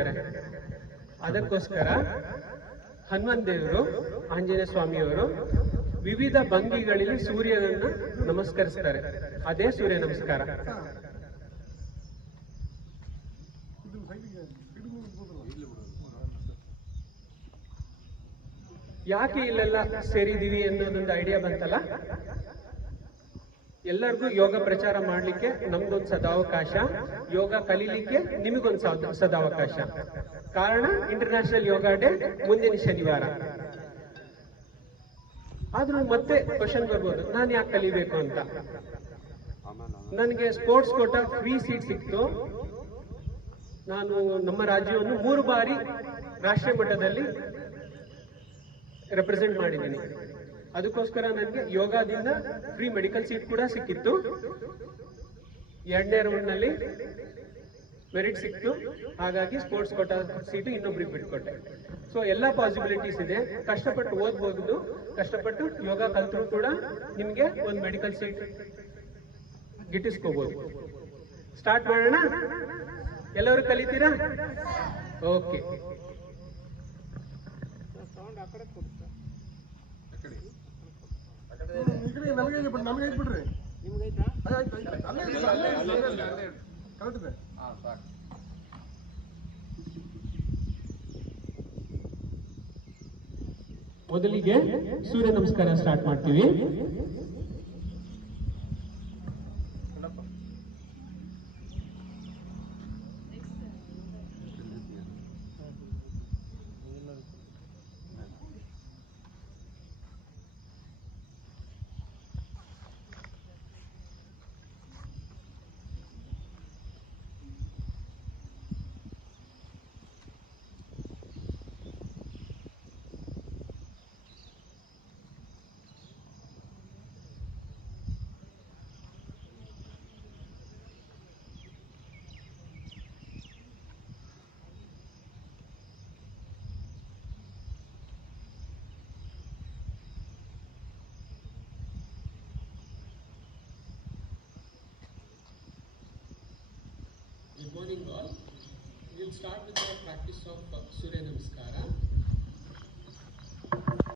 ಹೇಳ್ತಾರೆ. ಅದಕ್ಕೋಸ್ಕರ ಹನುಮಂತ ದೇವರು, ಆಂಜನೇಯ ಸ್ವಾಮಿಯವರು ವಿವಿಧ ಭಂಗಿಗಳಲ್ಲಿ ಸೂರ್ಯನನ್ನ ನಮಸ್ಕರಿಸ್ತಾರೆ. ಅದೇ ಸೂರ್ಯ ನಮಸ್ಕಾರ. ಯಾಕೆ ಇಲ್ಲೆಲ್ಲ ಸೇರಿದೀವಿ ಅನ್ನೋದೊಂದು ಐಡಿಯಾ ಬಂತಲ್ಲ. ಎಲ್ಲರಿಗೂ ಯೋಗ ಪ್ರಚಾರ ಮಾಡ್ಲಿಕ್ಕೆ ನಮ್ಗೊಂದು ಸದಾವಕಾಶ, ಯೋಗ ಕಲೀಲಿಕ್ಕೆ ನಿಮಗೊಂದು ಸದಾವಕಾಶ. ಕಾರಣ ಇಂಟರ್ನ್ಯಾಷನಲ್ ಯೋಗ ಡೇ ಮುಂದಿನ ಶನಿವಾರ. ಆದ್ರೂ ಮತ್ತೆ ಕ್ವಶನ್ ಬರ್ಬೋದು, ನಾನು ಯಾಕೆ ಕಲಿಬೇಕು ಅಂತ. ನನಗೆ ಸ್ಪೋರ್ಟ್ಸ್ ಕೋಟ ಫ್ರೀ ಸೀಟ್ ಸಿಕ್ತು. ನಾನು ನಮ್ಮ ರಾಜ್ಯವನ್ನು 3 ಬಾರಿ ರಾಷ್ಟ್ರೀಯ ಮಟ್ಟದಲ್ಲಿ ರೆಪ್ರೆಸೆಂಟ್ ಮಾಡಿದ್ದೀನಿ. ಅದಕ್ಕೋಸ್ಕರ ನನಗೆ ಯೋಗದಿಂದ ಫ್ರೀ ಮೆಡಿಕಲ್ ಸೀಟ್ ಕೂಡ ಸಿಕ್ಕಿತ್ತು. 2ನೇ ರೌಂಡ್ನಲ್ಲಿ ಮೆರಿಟ್ ಸಿಕ್ತು. ಹಾಗಾಗಿ ಸ್ಪೋರ್ಟ್ಸ್ ಕೋಟಾ ಸೀಟು ಇನ್ನೊಬ್ರಿಗೆ ಬಿಟ್ಕೊಟ್ಟೆ. ಸೊ ಎಲ್ಲ ಪಾಸಿಬಿಲಿಟೀಸ್ ಇದೆ. ಕಷ್ಟಪಟ್ಟು ಓದ್ಬೋದು, ಕಷ್ಟಪಟ್ಟು ಯೋಗ ಕಲ್ತರೂ ಕೂಡ ನಿಮ್ಗೆ ಒಂದು ಮೆಡಿಕಲ್ ಸೀಟ್ ಗಿಟ್ಟಿಸ್ಕೋಬಹುದು. ಸ್ಟಾರ್ಟ್ ಮಾಡೋಣ. ಎಲ್ಲರೂ ಕಲಿತೀರಾ? ಓಕೆ. ಮೊದಲಿಗೆ ಸೂರ್ಯ ನಮಸ್ಕಾರ ಸ್ಟಾರ್ಟ್ ಮಾಡ್ತೀವಿ. Good morning all. We will start with the practice of Surya Namaskara.